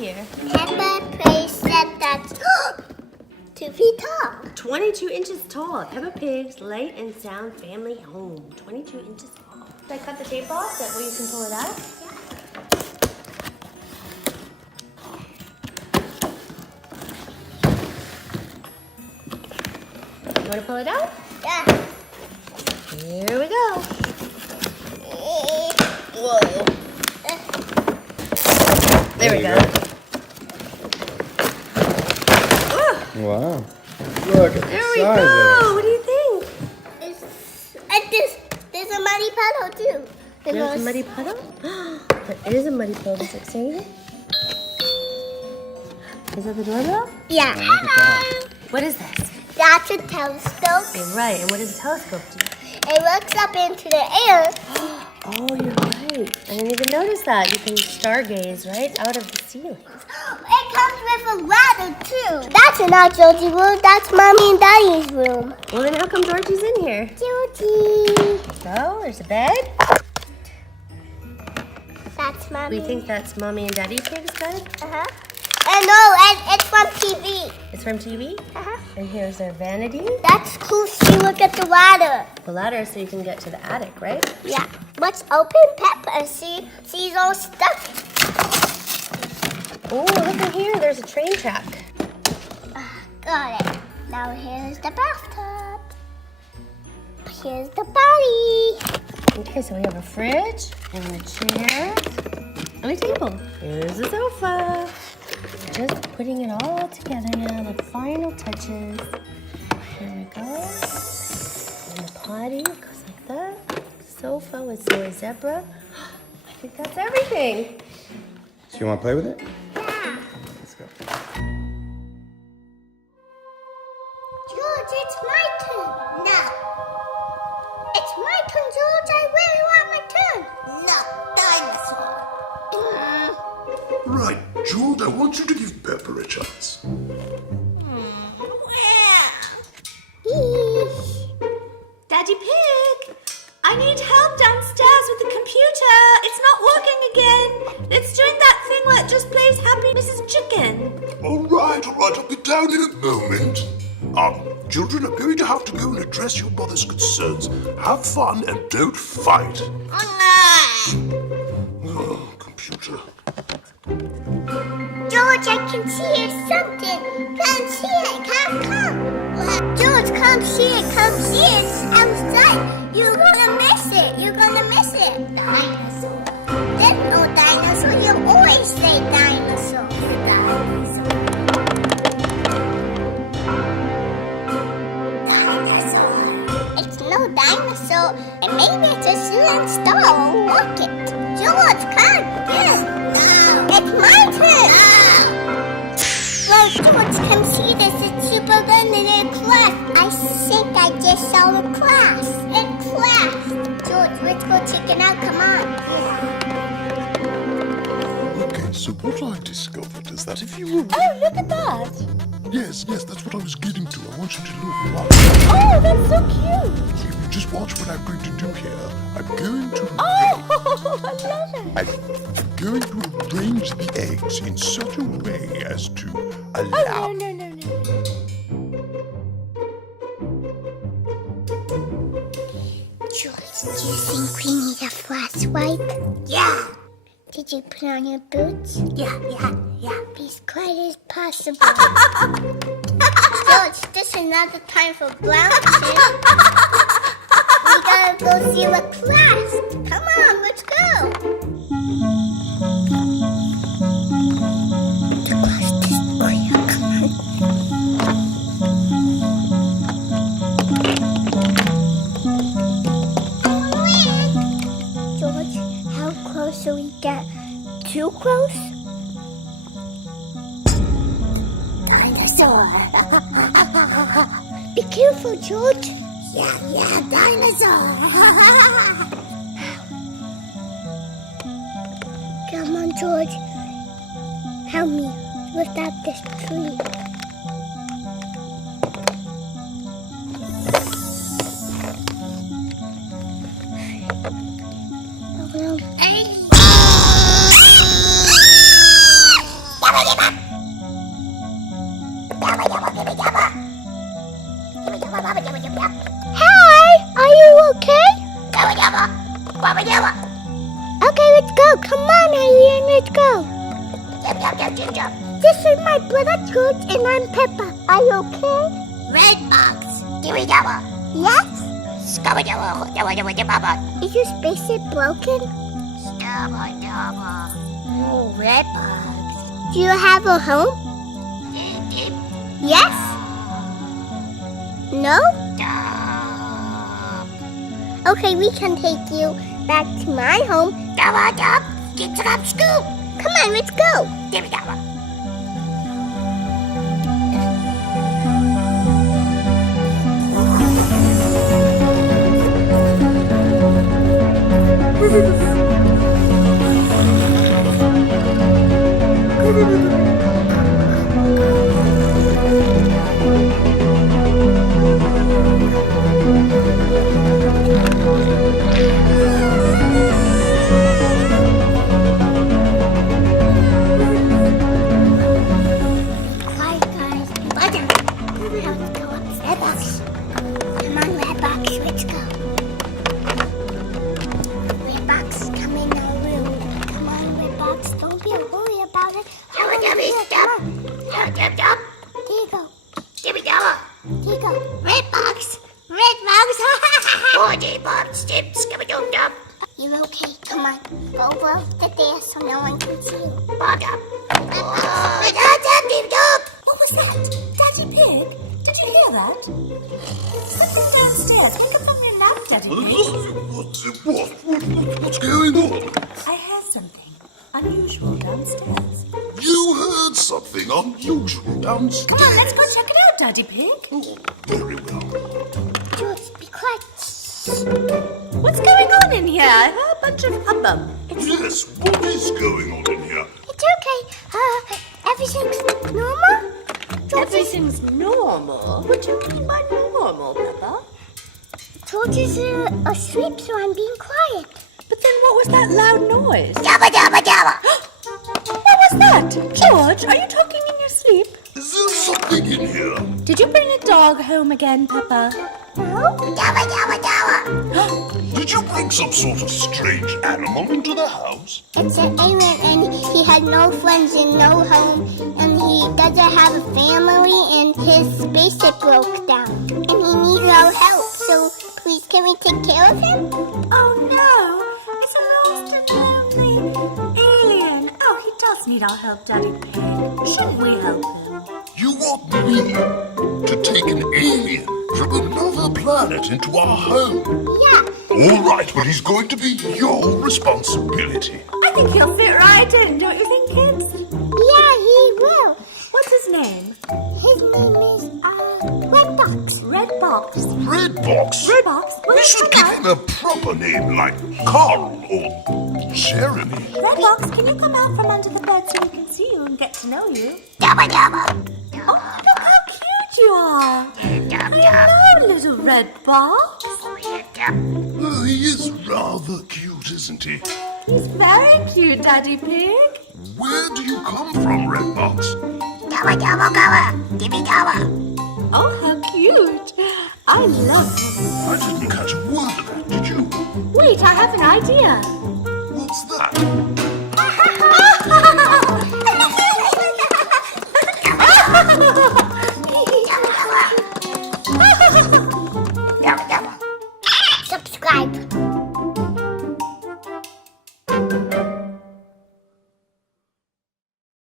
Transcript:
here? Peppa Playset that's 2 feet tall. 22 inches tall. Peppa Pig's light and sound family home. 22 inches tall. Should I cut the tape off so that way you can pull it out? You want to pull it out? Yeah. Here we go. Whoa. There we go. Wow. Look at the There we size go. of What do you think? There's a muddy puddle too. There's a muddy puddle? There is a muddy puddle. That's exciting. Is that the doorbell? Yeah. What is this? That's a telescope. You're right. And what does a telescope do? It looks up into the air. Oh, you're right. I didn't even notice that. You can stargaze right out of the ceiling. It comes with a ladder too. That's not Georgie's room. That's Mommy and Daddy's room. Well, then how come Georgie's in here? Georgie. Oh, there's a bed. That's Mommy. We think that's Mommy and Daddy Pig's bed. Uh-huh. No, it's from TV. It's from TV? Uh-huh. And here's their vanity. That's cool. See, look at the ladder. The ladder so you can get to the attic, right? Yeah. Let's open Peppa. See, she's all stuck. Oh, look at here. There's a train track. Got it. Now here's the bathtub. Here's the body. Okay, so we have a fridge and a chair and a table. Here's the sofa. Just putting it all together now, the final touches. Here we go. And the potty goes like that. Sofa with Zoe Zebra. I think that's everything. So you want to play with it? Yeah. Let's go. George, it's my turn. No. It's my turn, George. I really want my turn. No, dinosaur. Right, George, I want you to give Peppa a chance. Daddy Pig, I need help downstairs with the computer. It's not working again. It's doing that thing where it just plays Happy Mrs. Chicken. All right, I'll be down in a moment. Children are going to have to go and address your mother's concerns. Have fun and don't fight. Oh, computer. George, I can see something. Come see it. Come. George, come see it. Come see it. It's outside. You're gonna miss it. Dinosaur. There's no dinosaur. You always say dinosaur. Dinosaur. It's no dinosaur. And maybe it's a shooting star or rocket. George, come. Yes. It's my turn! Well, George, come see this. It's super good in a class. I think I just saw a class. A class. George, let's go check it out. Come on. Okay, so what I've discovered is that if you were... Oh, look at that. Yes, that's what I was getting to. I want you to look. Oh, that's so cute. You just watch what I'm going to do here. I'm going to... Oh, I love it. I'm going to arrange the eggs in such a way as to allow... Oh, no. George, do you think we need a flashlight? Yeah. Did you put on your boots? Yeah. Be as quiet as possible. George, this is another time for blouses. We gotta go see the class. Come on, let's go. The class is quiet. Come on. George, how close do we get? Too close? Dinosaur. Be careful, George. Yeah, dinosaur. Come on, George. Help me lift up this tree. Oh, no. okay? Okay, let's go. Come on, Alien, let's go. This is my brother George and I'm Peppa. Are you okay? Red box. Yes? Is your spaceship broken? Oh, red box. Do you have a home? Yes? No? Okay, we can take you back to my home. Come on, let's go. Quiet, guys. Let's go upstairs. Redbox. Come on, Redbox, let's go. Redbox, come in our room. Come on, Redbox, don't be worried about it. Come on. There you go. There you go. Redbox. You're okay. Come on. Go over the stairs so no one can see you. What was that? Daddy Pig? Did you hear that? Something downstairs. Pick up on your lap, Daddy Pig. What's going on? I heard something unusual downstairs. You heard something unusual downstairs. Come on, let's go check it out, Daddy Pig. Oh, very well. George, be quiet. What's going on in here? I heard a bunch of hubbub. Yes, what is going on in here? It's okay. Everything's normal? Everything's normal. What do you mean by normal, Peppa? George is asleep, so I'm being quiet. But then what was that loud noise? What was that? George, are you talking in your sleep? Is there something in here? Did you bring a dog home again, Peppa? No? Did you bring some sort of strange animal into the house? It's an alien and he had no friends and no home and he doesn't have a family and his spaceship broke down and he needs our help. So please can we take care of him? Oh no! It's a lost and lonely alien. Oh, he does need our help, Daddy Pig. Shouldn't we help him? You want me to take an alien from another planet into our home? Yeah. All right, but he's going to be your responsibility. I think he'll fit right in, don't you think, kids? Yeah, he will. What's his name? His name is Redbox. Redbox. Redbox? Redbox? Will We you should come give out? him a proper name like Carl or Jeremy. Redbox, can you come out from under the bed so we can see you and get to know you? Oh, look how cute you are. Hello, little Redbox. Oh, he is rather cute, isn't he? He's very cute, Daddy Pig. Where do you come from, Redbox? Oh, how cute. I love him. I didn't catch a word of that, did you? Wait, I have an idea. What's that?